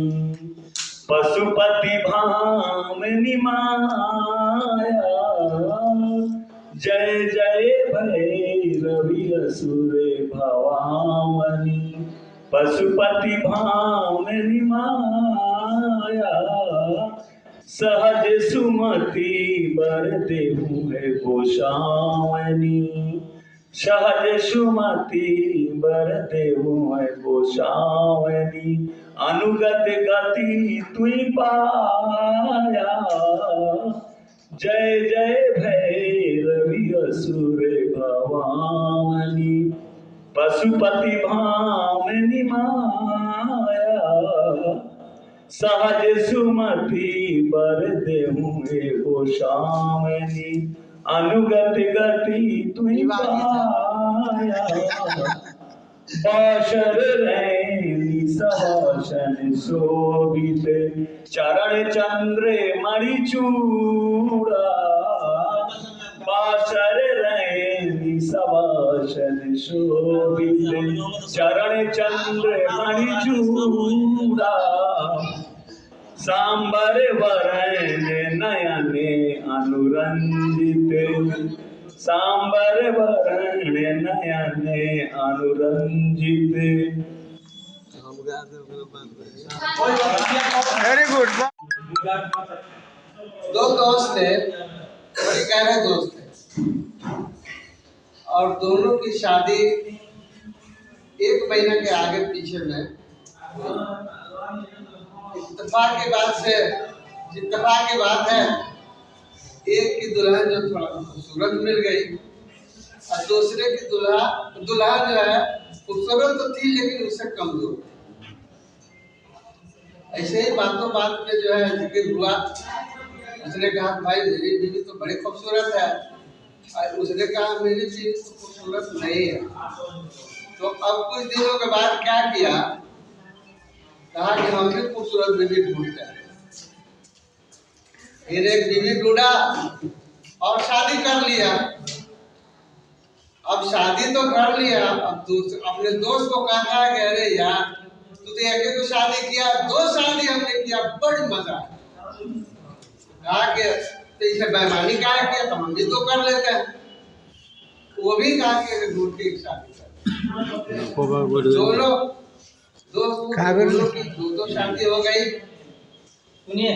पशुपति भामिनी माया। जय जय भैरवी असुर भवानी, पशुपति भामिनी माया। सहज सुमति बर देहु है गोसावनी, सहज सुमति बर देहु है गोसावनी। अनुगत गति तुई पाया, जय जय भैरवी असुर भवानी, पशुपति भामिनी माया। सहज सुमति बर देहु हे गोसावनी, अनुगत गति तुई पाया। बाशर रैनी सहसन शोभित, चरण चंद्र मणि चूड़ा। बाशर रैनी सहसन शोभित, चरण चंद्र मणि चूड़ा। सांबर वरण नयने अनुरंजित, सांबर वरण नयने अनुरंजित। Very good. दो दोस्त थे, बड़े गहरे दोस्त थे, और दोनों की शादी 1 महीना के आगे पीछे में। इत्तेफाक की बात है, एक की दुल्हन जो थोड़ा खूबसूरत मिल गई और दूसरे की दुल्हा जो है खूबसूरत तो थी लेकिन उससे कमजोर। ऐसे ही बातों बात में जो है जिक्र हुआ। उसने कहा भाई मेरी बीवी तो बड़ी खूबसूरत है, और उसने कहा मेरी बीवी तो खूबसूरत नहीं है। तो अब कुछ दिनों के बाद क्या किया, कहा कि हम भी खूबसूरत बीवी ढूंढते हैं। फिर एक बीवी ढूंढा और शादी कर लिया। अब शादी तो कर लिया, अब अपने दोस्त को कहा कि अरे यार तू तो एक तो शादी किया, 2 शादी हमने किया, बड़ी मजा आया। कहा कि तो इसे बेईमानी कहा किया, तो हम भी तो कर लेते हैं। वो भी कहा कि दूर की शादी कर, दोनों दोस्त की 2 शादी हो गई। सुनिए,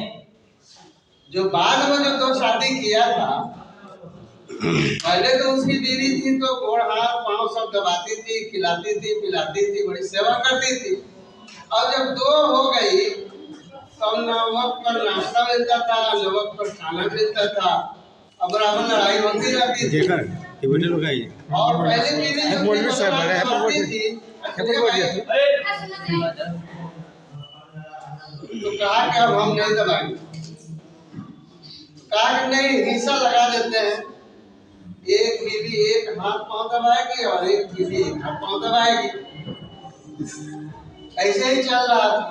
जो बाद में जो 2 शादी किया था, पहले तो उसकी बीवी थी तो गोड़ हाथ पांव सब दबाती थी, खिलाती थी, पिलाती थी, बड़ी सेवा करती थी। और जब 2 हो गई तो न वक्त पर नाश्ता मिलता था, न वक्त पर खाना मिलता था, अब बराबर लड़ाई होती रहती थी। और पहले बीवी जो थी तो कहा कि अब हम नहीं दबाएंगे, कहा कि नहीं हिस्सा लगा देते हैं, एक बीवी एक हाथ पांव दबाएगी और एक बीवी एक हाथ पांव दबाएगी। ऐसे ही चल रहा था।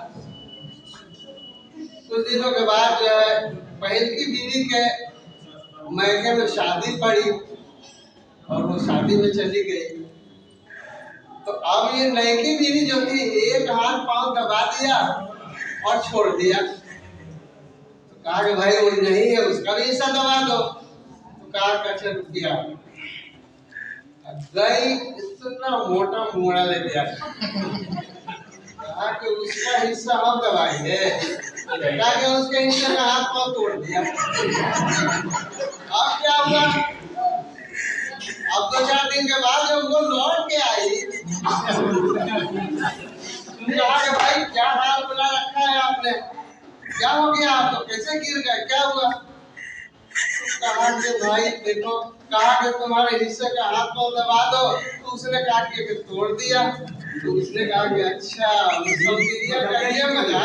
कुछ दिनों के बाद जो है पहल की बीवी के मैके में शादी पड़ी और वो शादी में चली गई। तो अब ये नई बीवी जो थी एक हाथ पांव दबा दिया और छोड़ दिया। तो कहा कि भाई वो नहीं है, उसका भी हिस्सा दबा दो। तो कहा कि अच्छा रुपया गई, इतना मोटा मोड़ा ले दिया। कहा कि उसका हिस्सा हम दबाएंगे, कहा कि उसके हिस्से का हाथ पांव तोड़ दिया। अब क्या हुआ? अब 2-4 दिन के बाद जब वो लौट के आई, कहा कि भाई क्या हाल बना रखा है आपने, क्या हो गया आपको, कैसे गिर गए, क्या हुआ? तो कहा कि भाई देखो, कहा कि तुम्हारे हिस्से का हाथ पांव दबा दो। तो उसने कहा कि तोड़ दिया। तो उसने कहा कि अच्छा सब दिया का ये मजा।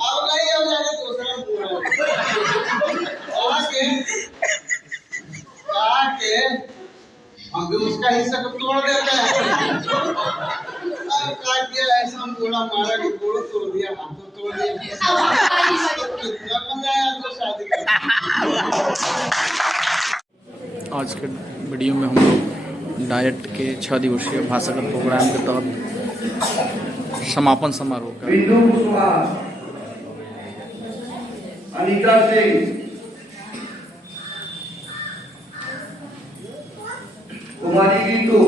अब नहीं हो जाएगा दूसरा पूरा। कहा कि हम भी उसका हिस्सा को तोड़ देते हैं। अब कहा कि ऐसा बूढ़ा मारा कि गोड़ तोड़ दिया, हाथ तो तोड़ दिया। कितना मजा आया तो शादी का। आज के वीडियो में हम लोग डाइट के 6 दिवसीय भाषागत प्रोग्राम के तहत समापन समारोह का बिंदु कुशवाहा, अनीता सिंह, कुमारी गीतू,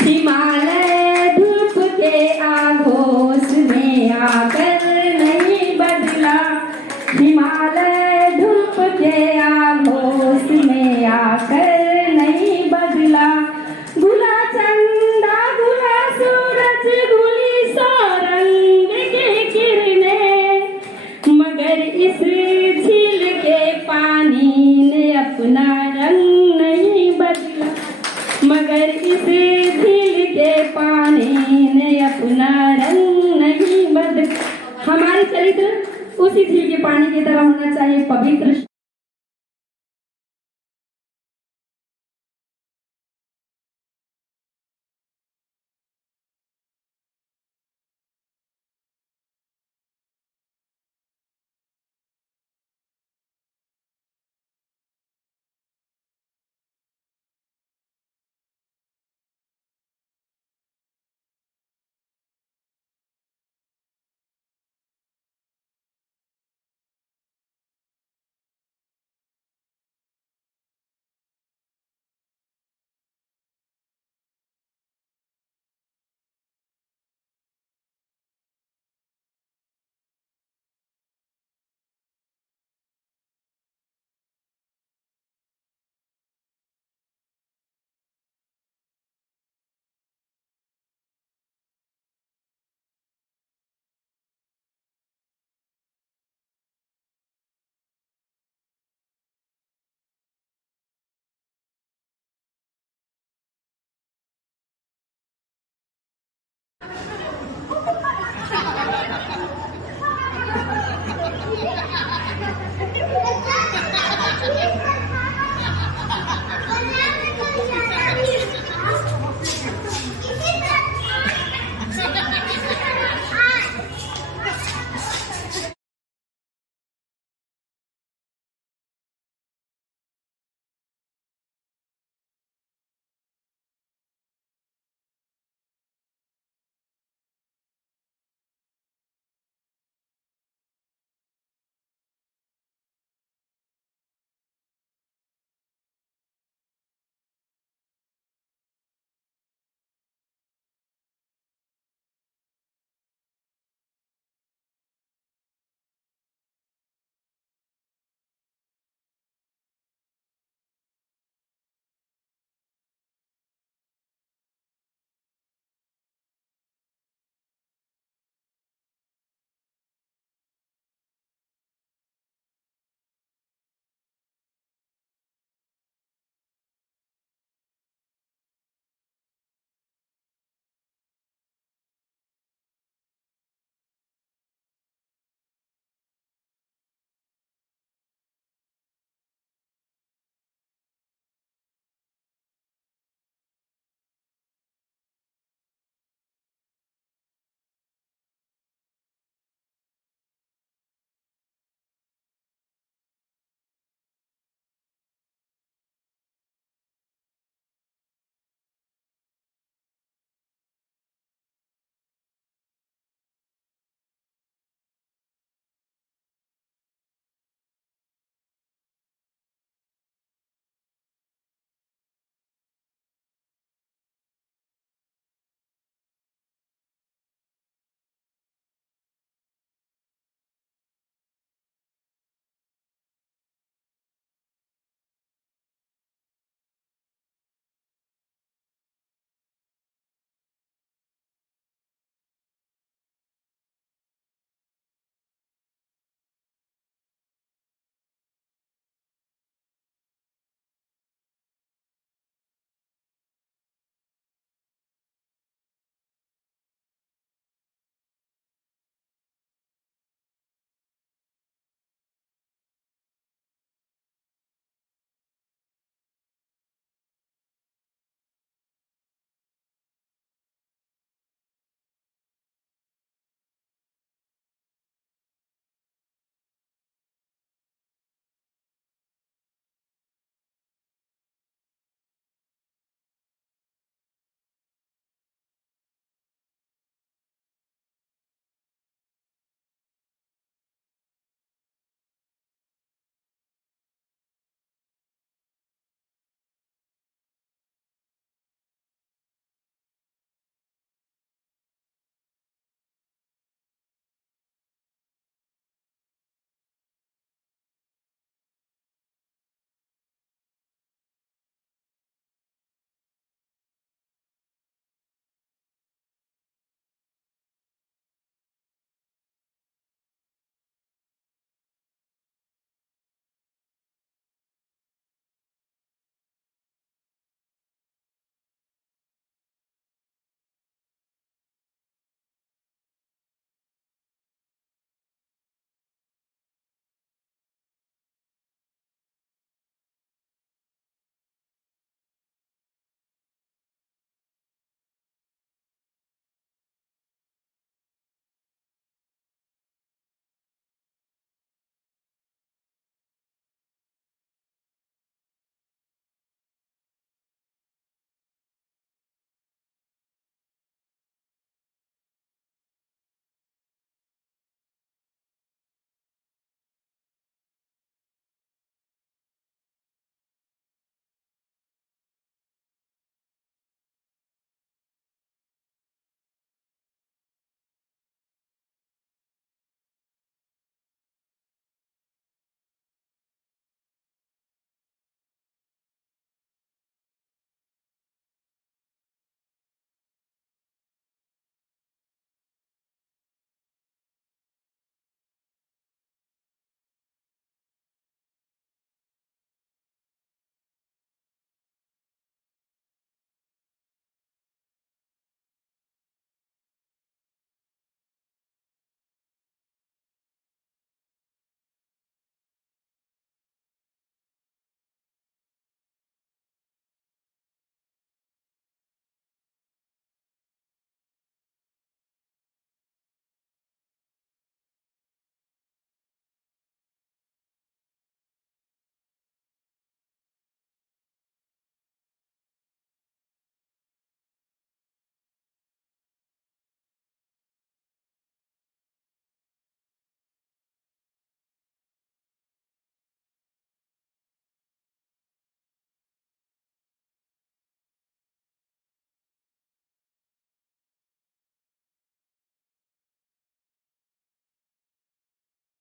हिमालय धूप के आगोश में आकर नहीं बदला, हिमालय धूप के आगोश में आकर नहीं बदला। गुला चंदा गुला सूरज गुली सौरंग की किरणें, मगर इस झील के पानी ने अपना रंग नहीं बदला, मगर इस झील के पानी ने अपना रंग नहीं बदला। हमारे चरित्र उसी झील के पानी की तरह होना चाहिए, पवित्र।